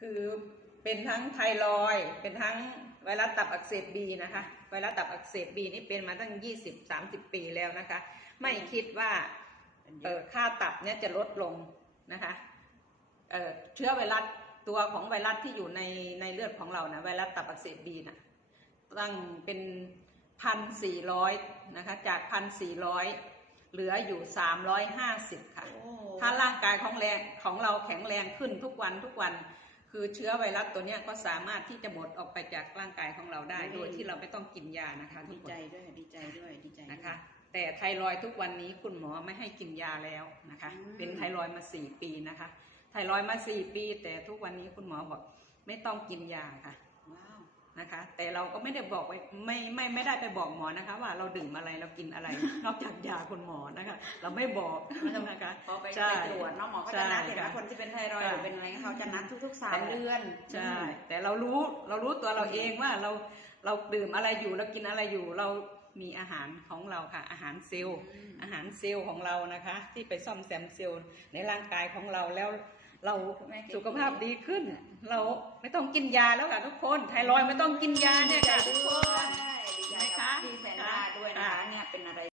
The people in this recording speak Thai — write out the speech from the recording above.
คือเป็นทั้งไทรอยด์เป็นทั้งไวรัสตับอักเสบบีนะคะไวรัสตับอักเสบบีนี่เป็นมาตั้ง 20-30 ปีแล้วนะคะ ไม่คิดว่าเออค่าตับเนี่ยจะลดลงนะคะเออเชื้อไวรัสตัวของไวรัสที่อยู่ในในเลือดของเรานะไวรัสตับอักเสบบีนะตั้งเป็นพันสี่ร้อยนะคะจากพันสี่ร้อยเหลืออยู่สามร้อยห้าสิบค่ะโอ้ถ้าร่างกายของแรงของเราแข็งแรงขึ้นทุกวันทุกวัน คือเชื้อไวรัสตัวเนี้ยก็สามารถที่จะหมดออกไปจากร่างกายของเราได้ โดยที่เราไม่ต้องกินยานะคะทุดีกคใจนด้วยดีใจด้วยดีใจด้วยนะคะ แต่ไทรอยด์ทุกวันนี้คุณหมอไม่ให้กินยาแล้วนะคะอืมเป็นไทรอยด์มาสี่ปีนะคะ ไทรอยด์มาสี่ปี แต่ทุกวันนี้คุณหมอบอกไม่ต้องกินยาค่ะว้าว นะคะ แต่เราก็ไม่ได้บอกไว้ไม่ไม่ไม่ได้ไปบอกหมอนะคะ ว่าเราดื่มอะไรเรากินอะไร นอกจากยาคุณหมอนะคะ เราไม่บอกนะคะพอไปใช่ไปตรวจเนาะหมอก็จะนัดใช่เห็นไหมค่ะคนที่เป็นไทรอยด์หรือเป็นอะไรเขาจะนัดทุกๆสามแต่เดือนใช่แต่เรารู้เรารู้ตัวเราเองว่าเราเราดื่มอะไรอยู่เรากินอะไรอยู่เรามีอาหารของเราค่ะ อาหารเซลล์อืมอาหารเซลล์ของเรานะคะ ที่ไปซ่อมแซมเซลล์ในร่างกายของเราแล้ว เราสุขภาพดีขึ้น เราไม่ต้องกินยาแล้วค่ะทุกคน ไทรอยด์ไม่ต้องกินยาเนี่ยค่ะทุกคน